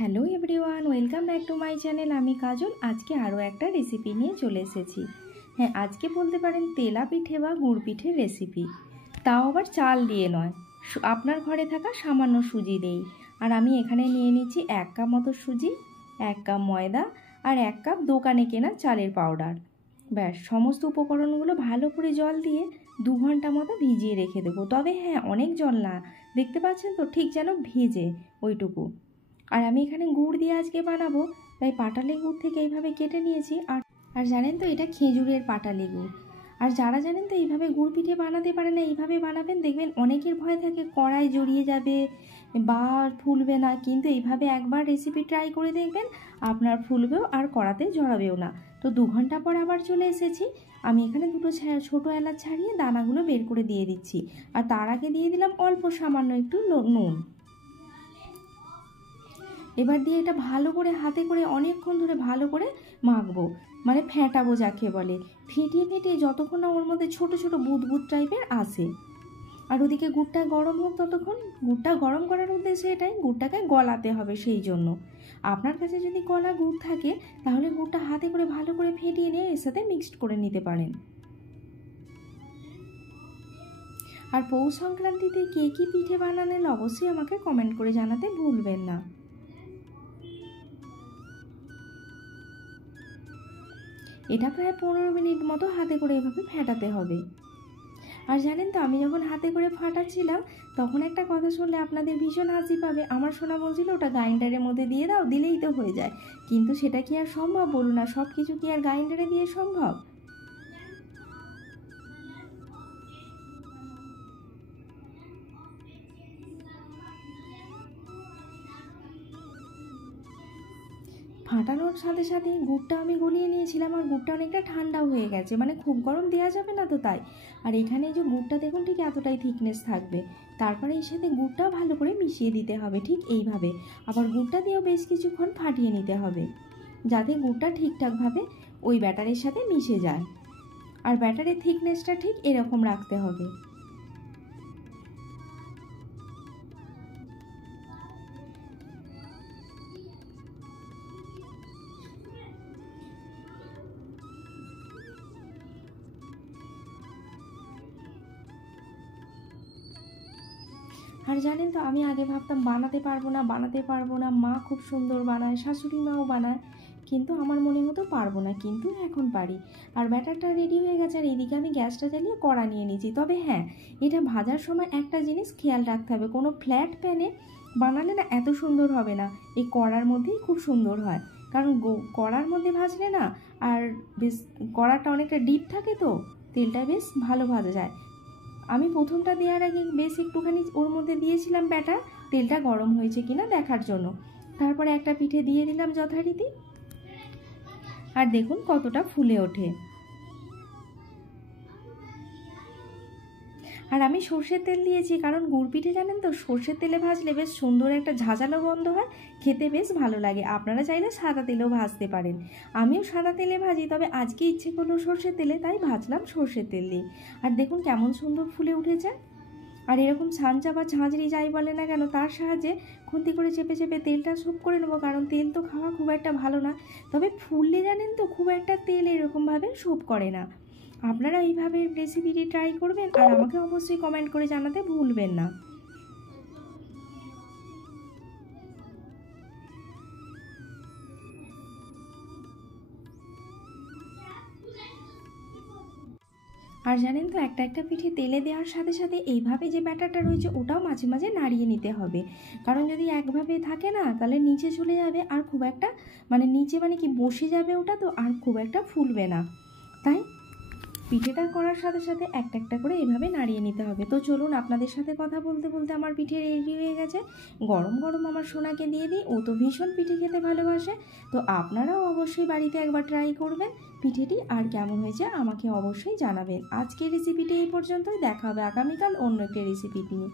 Hello everyone, welcome back to my channel. আমি কাজল। আজকে আরও একটা রেসিপি নিয়ে চলে এসেছি। হ্যাঁ, আজকে বলতে পারেন তেলা পিঠে বা গুড় পিঠের রেসিপি, তাও আবার চাল দিয়ে নয়, আপনার ঘরে থাকা সামান্য সুজি দিয়েই। আর আমি এখানে নিয়ে নিচ্ছি 1 কাপ মতো সুজি, 1 কাপ ময়দা আর 1 কাপ দোকানে কেনা চালের পাউডার। ব্যাস, সমস্ত উপকরণগুলো ভালো করে জল দিয়ে 2 ঘন্টা মতো ভিজিয়ে রেখে দেবো। তবে হ্যাঁ, অনেক জল না, দেখতে পাচ্ছেন তো, ঠিক যেন ভেজে ওইটুকু। আর আমি এখানে গুড় দিয়ে আজকে বানাবো, তাই পাটালি গুড় থেকে এইভাবে কেটে নিয়েছি। আর জানেন তো, এটা খেজুরের পাটালি গুড়। আর যারা জানেন তো এইভাবে গুড় পিঠে বানাতে পারে না, এইভাবে বানাবেন, দেখবেন অনেকের ভয় থাকে কড়াই জড়িয়ে যাবে বা ফুলবে না। কিন্তু এইভাবে একবার রেসিপি ট্রাই করে দেখবেন, আপনার ফুলবেও আর কড়াতে জড়াবেও না। তো 2 ঘন্টা পর আবার চলে এসেছি। আমি এখানে দুটো ছোটো এলাচ ছাড়িয়ে দানাগুলো বের করে দিয়ে দিচ্ছি। আর তার আগে দিয়ে দিলাম অল্প সামান্য একটু নুন। এবার দিয়ে এটা ভালো করে হাতে করে অনেকক্ষণ ধরে ভালো করে মাখবো, মানে ফেটাবো যাকে বলে। ফেটিয়ে যতক্ষণ না ওর মধ্যে ছোট ছোট বুদবুদ টাইপের আসে। আর ওদিকে গুড়টা গরম হোক ততক্ষণ। গুড়টা গরম করার উদ্দেশ্য এটাই, গুড়টাকে গলাতে হবে। সেই জন্য আপনার কাছে যদি গলা গুড় থাকে, তাহলে গুড়টা হাতে করে ভালো করে ফেটিয়ে নিয়ে এর সাথে মিক্সড করে নিতে পারেন। আর পৌষ সংক্রান্তিতে কে কী পিঠে বানালেন অবশ্যই আমাকে কমেন্ট করে জানাতে ভুলবেন না। এটা প্রায় 15 মিনিট মতো হাতে করে এভাবে ফেটাতে হবে। আর জানেন তো, আমি যখন হাতে করে ফাটাচ্ছিলাম, তখন একটা কথা শুনলে আপনাদের ভীষণ হাসি পাবে। আমার শোনা বলছিল ওটা গ্রাইন্ডারের মধ্যে দিয়ে দাও, দিলেই তো হয়ে যায়। কিন্তু সেটা কি আর সম্ভব বলুন? না, সব কিছু কি আর গ্রাইন্ডারে দিয়ে সম্ভব? ফাটানোর সাথে সাথে গুড়টা আমি গলিয়ে নিয়েছিলাম। আর গুড়টা অনেকটা ঠান্ডাও হয়ে গেছে, মানে খুব গরম দেওয়া যাবে না তো, তাই। আর এখানে এই যে গুড়টা দেখুন, ঠিক এতটাই থিকনেস থাকবে। তারপরে এর সাথে গুড়টাও ভালো করে মিশিয়ে দিতে হবে, ঠিক এইভাবে। আবার গুড়টা দিয়েও বেশ কিছুক্ষণ ফাটিয়ে নিতে হবে, যাতে গুড়টা ঠিকঠাকভাবে ওই ব্যাটারের সাথে মিশে যায়। আর ব্যাটারের থিকনেসটা ঠিক এরকম রাখতে হবে। আর জানেন তো, আমি আগে ভাবতাম বানাতে পারবো না, মা খুব সুন্দর বানায়, শাশুড়ি মাও বানায়, কিন্তু আমার মনে হতো পারবো না। কিন্তু এখন পারি। আর ব্যাটারটা রেডি হয়ে গেছে। আর এদিকে আমি গ্যাসটা জ্বালিয়ে কড়া নিয়ে নিয়েছি। তবে হ্যাঁ, এটা ভাজার সময় একটা জিনিস খেয়াল রাখতে হবে, কোনো ফ্ল্যাট প্যানে বানালে না এত সুন্দর হবে না। এই কড়ার মধ্যেই খুব সুন্দর হয়, কারণ কড়ার মধ্যে ভাজলে না, আর বেশ কড়াটা অনেকটা ডিপ থাকে, তো তেলটা বেশ ভালো ভাজা যায়। আমি প্রথমটা দেওয়ার আগে বেশ একটুখানি ওর মধ্যে দিয়েছিলাম ব্যাটার, তেলটা গরম হয়েছে কিনা দেখার জন্য। তারপরে একটা পিঠে দিয়ে দিলাম যথারীতি। আর দেখুন কতটা ফুলে ওঠে। আর আমি সর্ষের তেল দিয়েছি, কারণ গুড় পিঠে জানেন তো, সর্ষের তেলে ভাজলে বেশ সুন্দর একটা ঝাঁঝালো গন্ধ হয়, খেতে বেশ ভালো লাগে। আপনারা চাইলে সাদা তেলেও ভাজতে পারেন। আমিও সাদা তেলে ভাজি, তবে আজকে ইচ্ছে করলো সর্ষের তেলে, তাই ভাজলাম সর্ষের তেল দিয়ে। আর দেখুন কেমন সুন্দর ফুলে উঠেছে। আর এরকম ছাঁচা বা ঝাঁঝরি যাই বলে না কেন, তার সাহায্যে খুন্তি করে চেপে চেপে তেলটা স্যুপ করে নেবো, কারণ তেল তো খাওয়া খুব একটা ভালো না। তবে ফুললে জানেন তো, খুব একটা তেল এরকমভাবে স্যুপ করে না। আপনারা এইভাবে রেসিপিটি ট্রাই করবেন, আর আমাকে অবশ্যই কমেন্ট করে জানাতে ভুলবেন না। আর জানেন তো, একটা একটা পিঠে তেলে দেওয়ার সাথে সাথে এইভাবে যে ব্যাটারটা রয়েছে, ওটাও মাঝে মাঝে নাড়িয়ে নিতে হবে। কারণ যদি একভাবে থাকে না, তাহলে নিচে চলে যাবে, আর খুব একটা নিচে কি বসে যাবে ওটা, তো আর খুব একটা ফুলবে না। তাই পিঠেটা করার সাথে সাথে একটা একটা করে এইভাবে নাড়িয়ে নিতে হবে। তো চলুন, আপনাদের সাথে কথা বলতে বলতে আমার পিঠে রেডি হয়ে গেছে। গরম গরম আমার সোনাকে দিয়ে দিই, ও তো ভীষণ পিঠে খেতে ভালোবাসে। তো আপনারাও অবশ্যই বাড়িতে একবার ট্রাই করবেন পিঠেটি, আর কেমন হয়েছে আমাকে অবশ্যই জানাবেন। আজকের রেসিপিটি এই পর্যন্তই। দেখা হবে আগামীকাল অন্য একটা রেসিপি নিয়ে।